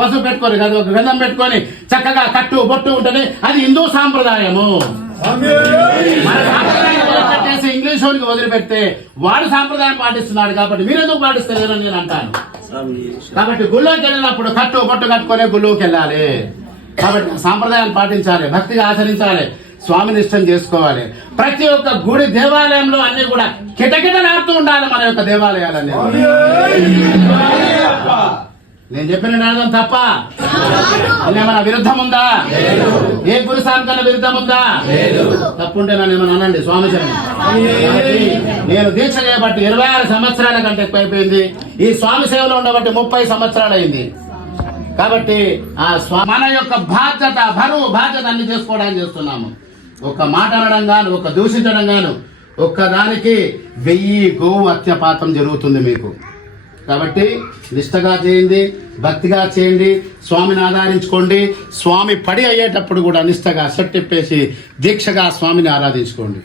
పసుపు పెట్టుకొని కాదు ఒక గంధం పెట్టుకొని చక్కగా కట్టు బొట్టు ఉంటుంది. అది హిందూ సాంప్రదాయము. మన సాంప్రదాయం ఇంగ్లీష్ వాడికి వదిలిపెడితే వాడు సాంప్రదాయం పాటిస్తున్నాడు కాబట్టి మీరు ఎందుకు పాటిస్తలేరని నేను అంటాను. కాబట్టి గుళ్ళోకి వెళ్ళినప్పుడు కట్టు బొట్టు కట్టుకొని గుళ్ళోకి వెళ్ళాలి. కాబట్టి సాంప్రదాయాన్ని పాటించాలి భక్తిగా ఆచరించాలి స్వామిని ఇష్టం చేసుకోవాలి. ప్రతి ఒక్క గుడి దేవాలయంలో అన్ని కూడా కిటకిటలాడుతూ ఉండాలి మన యొక్క దేవాలయాలన్నీ. నేను చెప్పిన అర్థం తప్ప ఏమైనా విరుద్ధం ఉందా ఏ పురుషానికన్నా విరుద్ధం ఉందా తప్పుంటే నన్ను ఏమైనా అనండి స్వామి నేను దీక్ష చేయబట్టి ఇరవై ఆరు సంవత్సరాల కంటే ఎక్కువైపోయింది. ఈ స్వామి సేవలో ఉండబట్టి ముప్పై సంవత్సరాలు అయింది కాబట్టి ఆ స్వా- మన యొక్క బాధ్యత బరువు బాధ్యత అన్ని చేసుకోవడానికి చేస్తున్నాము. ఒక మాట అనడం గాను ఒక దూషించడం గాను ఒక్క దానికి వెయ్యి గోవు హత్యపాతం జరుగుతుంది మీకు. కాబట్టి నిష్టగా చేయండి భక్తిగా చేయండి స్వామిని ఆరాధించుకోండి స్వామి పడి అయ్యేటప్పుడు కూడా నిష్టగా సొట్టిప్పేసి దీక్షగా స్వామిని ఆరాధించుకోండి.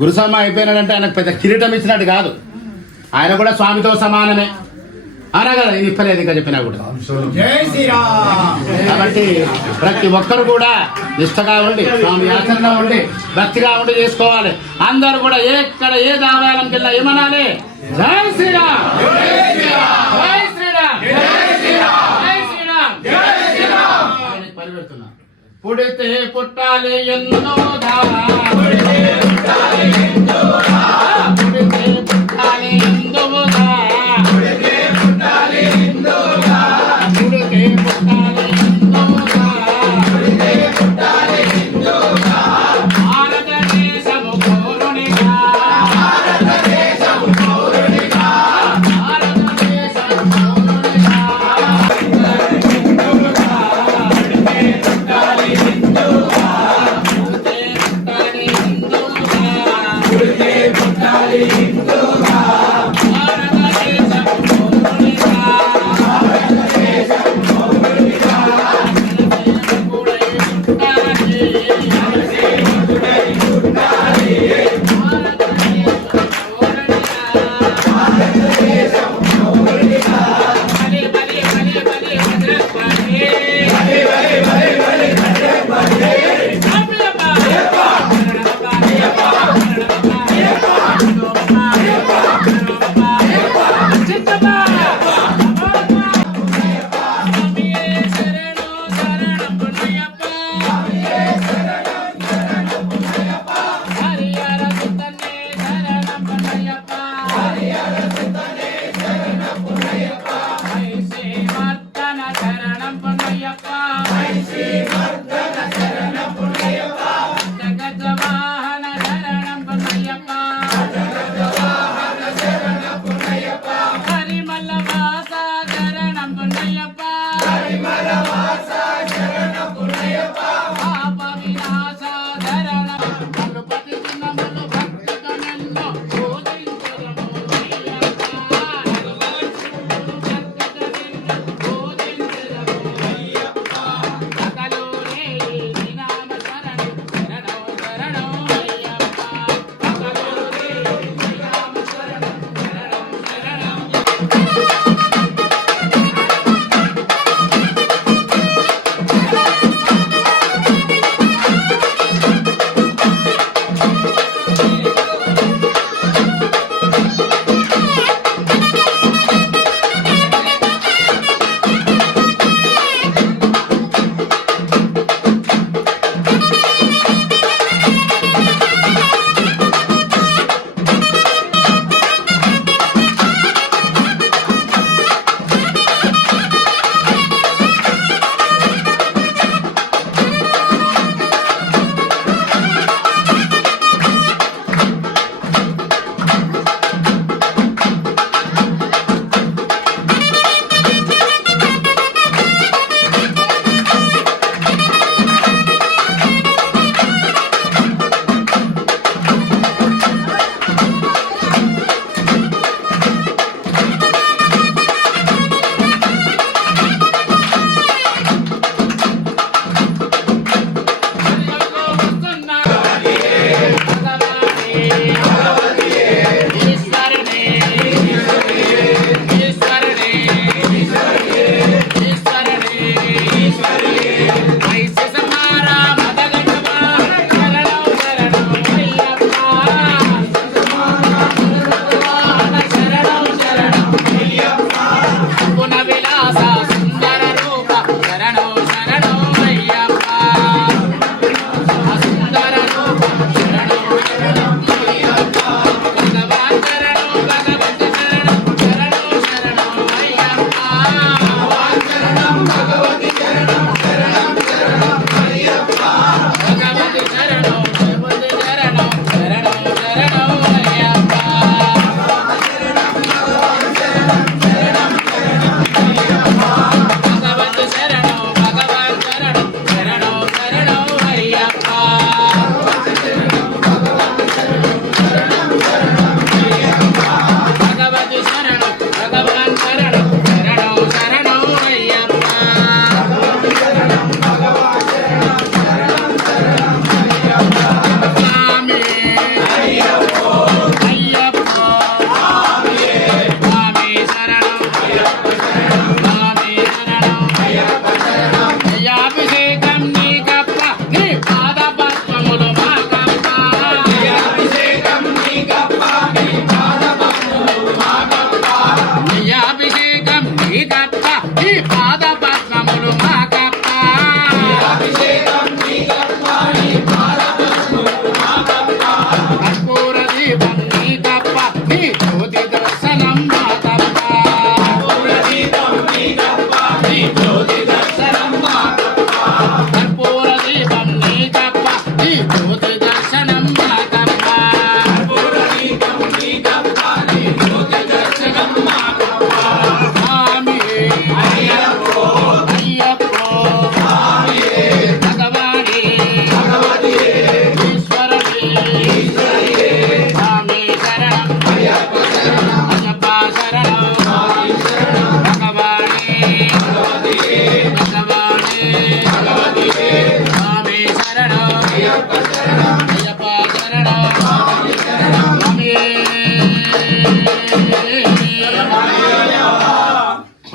గురుస్వామి అయిపోయినాడంటే ఆయనకు పెద్ద కిరీటం ఇచ్చినట్టు కాదు. ఆయన కూడా స్వామితో సమానమే. అనా కదా నేను ఇప్పలేదు ఇంకా చెప్పినా కూడా. కాబట్టి ప్రతి ఒక్కరు కూడా నిష్టగా ఉండి స్వామి ఆచరణ ఉండి భక్తిగా ఉండి చేసుకోవాలి. అందరూ కూడా ఎక్కడ ఏ దేవాలయంకి వెళ్ళినా ఏమనాలి? జై శ్రీరామ్! జై శ్రీరామ్! జై శ్రీరామ్! ఆయనకి పరిగెడుతున్నా పుడితే పుట్టాలి ఎన్నో దావా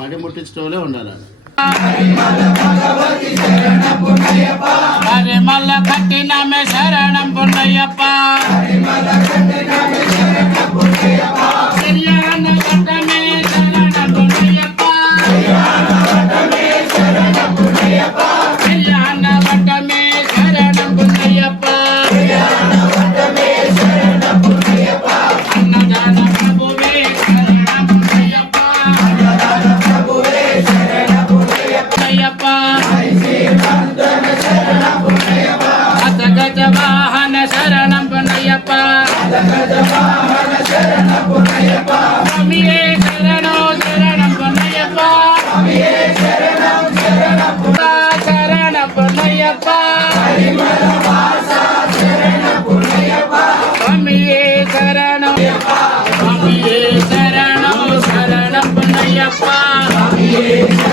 పడి ముట్టించడంలో ఉండాలి. పరిమళ కట్టినమే శరణం పున్నయ్యప్ప. 妈。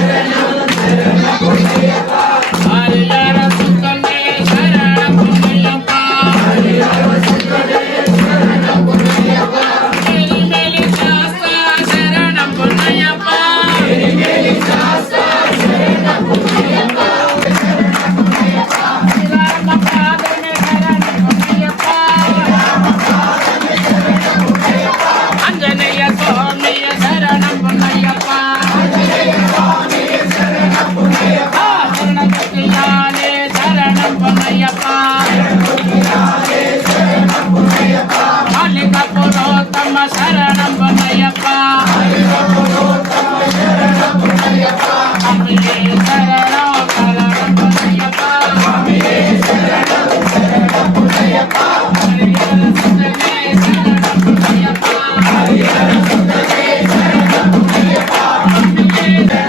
Amen.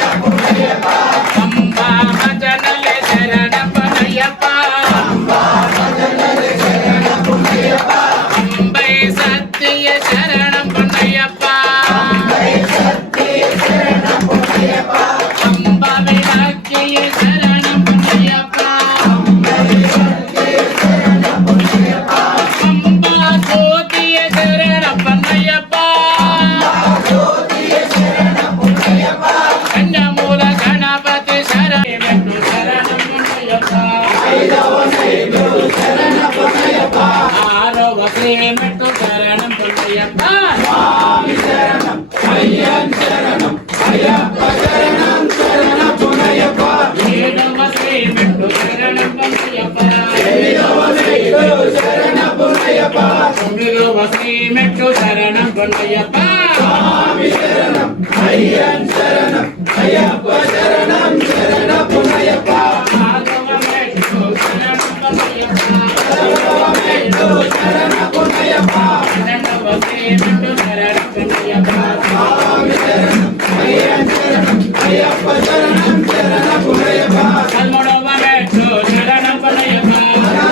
అయ్యన్ శరణం అయ్యప్ప శరణం శరణం శరణం అయ్యప్ప